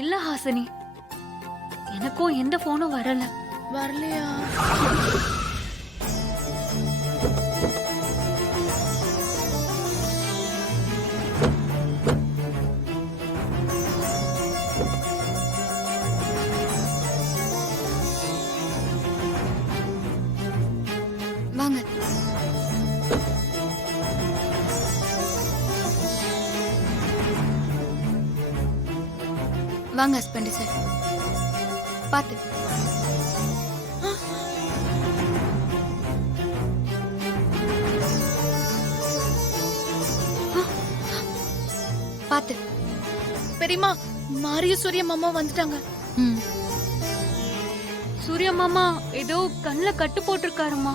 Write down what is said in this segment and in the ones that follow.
இல்ல ஹாசினி, எனக்கும் எந்த போனும் வரல. வரலையா? வாங்க. வாங்க ஹஸ்பண்ட் சார், பாத்து. பாத்து. பெரியம்மா, மாரிய சூரிய மாமா வந்துட்டாங்க. சூர்யா மாமா ஏதோ கண்ணுல கட்டு போட்டிருக்காருமா.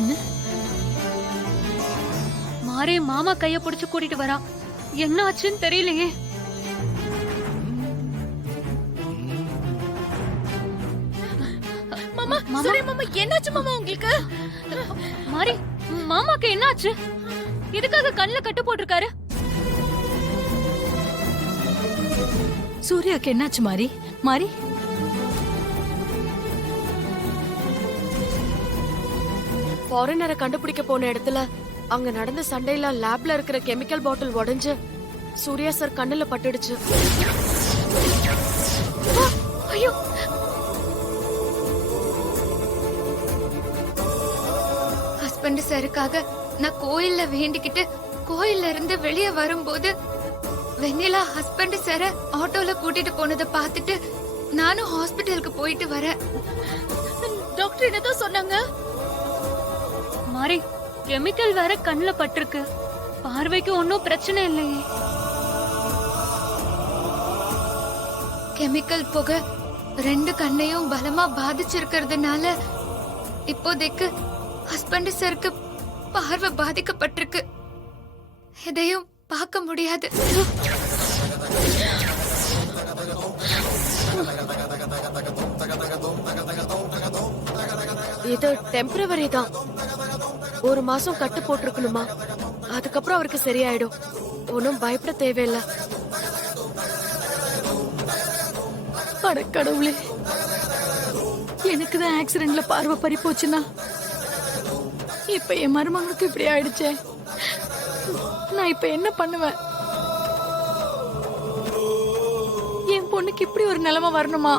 என்ன? மாறே மாமா கைய பிடிச்சு கூட்டிட்டு வரா. என்ன ஆச்சுன்னு தெரியலையே. மாமா, சூரிய மாமா, என்னாச்சு மாமா உங்களுக்கு? மாறி, மாமாக்கு என்ன ஆச்சு? எதுக்காக கண்ணுல கட்டு போட்டிருக்காரு? சூர்யாக்கு என்னாச்சு மாரி? மாரி, ஃபாரினரை கண்டுபிடிக்க போன இடத்துல அங்க நடந்த சண்டையில லேப்ல இருக்கிற கெமிக்கல் பாட்டில் உடைஞ்சு சூர்யா சார் கண்ணுல பட்டுடுச்சு. ஐயோ, ஹஸ்பண்ட் சாருக்காக நான் கோயில்ல வேண்டிக்கிட்டு கோயில்ல இருந்து வெளியே வரும்போது வெண்ணிலா ஹஸ்பண்ட் சார ஆட்டோல கூட்டிட்டு போனதை பார்த்துட்டு நானும் ஹாஸ்பிட்டலுக்கு போயிட்டு வரேன். டாக்டர் என்னதான் சொன்னாங்க? மாறி, கெமிக்கல் வேற கண்ணுல பட்டிருக்கு. பார்வைக்கு ஒன்னும் பிரச்சனை இல்லையே. கெமிக்கல் புகை ரெண்டு கண்ணையும் பலமா பாதிச்சிருக்கிறதுனால இப்போதைக்கு ஹஸ்பண்ட் சாருக்கு பார்வை பாதிக்கப்பட்டிருக்கு. எதையும் பார்க்க முடியாது. இது டெம்பரவரி தான். 1 மாசம் கட்டு போட்டிருக்கணுமா, அதுக்கப்புறம் அவருக்கு சரியாயிடும். ஒன்னும் பயப்பட தேவையில்லை. அட கடவுளே, எனக்குதான் ஆக்சிடென்ட்ல பார்வை பறி போச்சுன்னா இப்ப என் மருமகளுக்கு இப்படி ஆயிடுச்சே. நான் இப்ப என்ன பண்ணுவேன்? என் பொண்ணுக்கு இப்படி ஒரு நிலைமை வரணுமா?